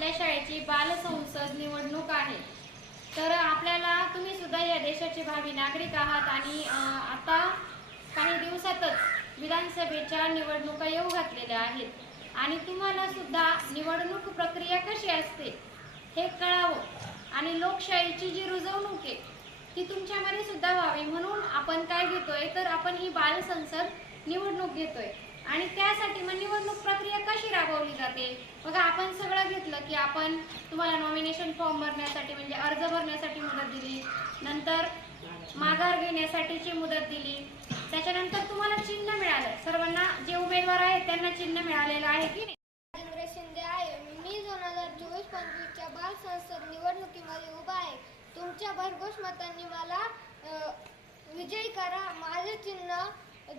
आपल्या शाळेची बालसंसद निवडणूक आहे। तर आपल्याला तुम्ही सुद्धा या देशाचे भावी नागरिक आहात आणि आता काही दिवसातच विधानसभेच्या निवडणुका येऊ घातलेल्या आहेत आणि तुम्हाला सुद्धा निवडणूक प्रक्रिया कशी असते हे कळावं आणि लोकशाहीची जी रुजवणूक आहे ती तुमच्यामध्ये सुद्धा व्हावी म्हणून आपण काय घेतोय तर आपण ही बालसंसद निवडणूक घेतोय आणि त्यासाठी मग निवडणूक प्रक्रिया कशी राबवली जाते बघा। आपण सगळं घेतलं की आपण तुम्हाला नॉमिनेशन फॉर्म भरण्यासाठी म्हणजे अर्ज भरण्यासाठी मुदत दिली, नंतर माघार घेण्यासाठीची मुदत दिली, त्याच्यानंतर तुम्हाला चिन्ह मिळालं। सर्वांना जे उमेदवार आहेत त्यांना चिन्ह मिळालेलं आहे की नाही? राजेंद्र शिंदे आहे। मी 2024-25च्या बालसंसद निवडणुकीमध्ये उभा आहे। तुमच्या भरघोस मतांनी मला विजयी करा। माझे चिन्ह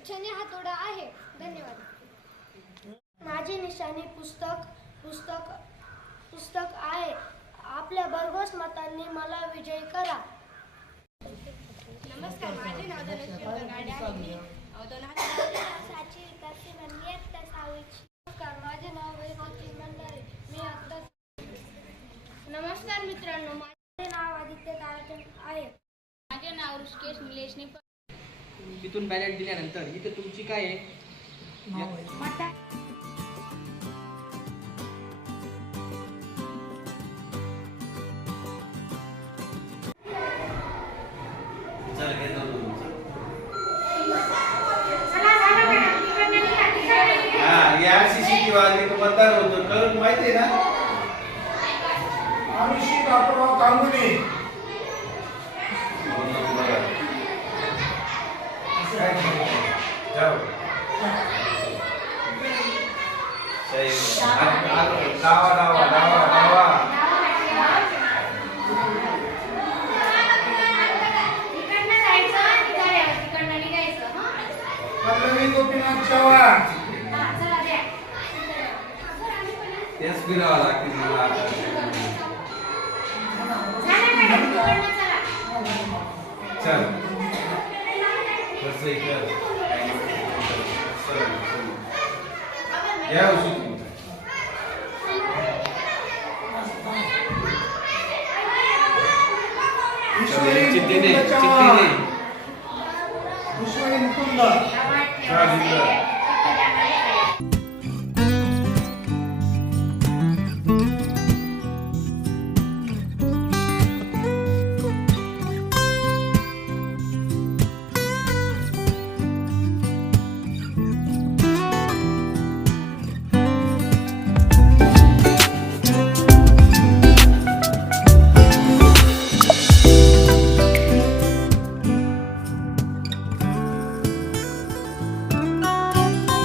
छनी हातोडा आहे। धन्यवाद। माझी निशाणी पुस्तक आहे। आपल्या भरघोस मतांनी मला विजयी करा। नमस्कार, माझे नाव धनश्री गाडे आहे। मी साची विकासी म्हणली आता सावीची। नमस्कार, माझे नाव वैभवची मंडारे। मी आता। नमस्कार मित्रांनो, माझे नाव आदित्य ताराचंद आहे। माझे नाव ऋषिकेश निलेशनी। तिथून बॅलेट दिल्यानंतर इथे तुमची काय आहे? मतदार होतो करून माहिती आहे ना? आम्ही डॉक्टर कांगुनी डावा डावा डावा डावा पल्लवी गोपीनाथ चव्हाण तेच फिरावं लागतील मला आता। चल कसं कर या उशी ईश्वरी चिठ्ठी दे, चिठ्ठी दे।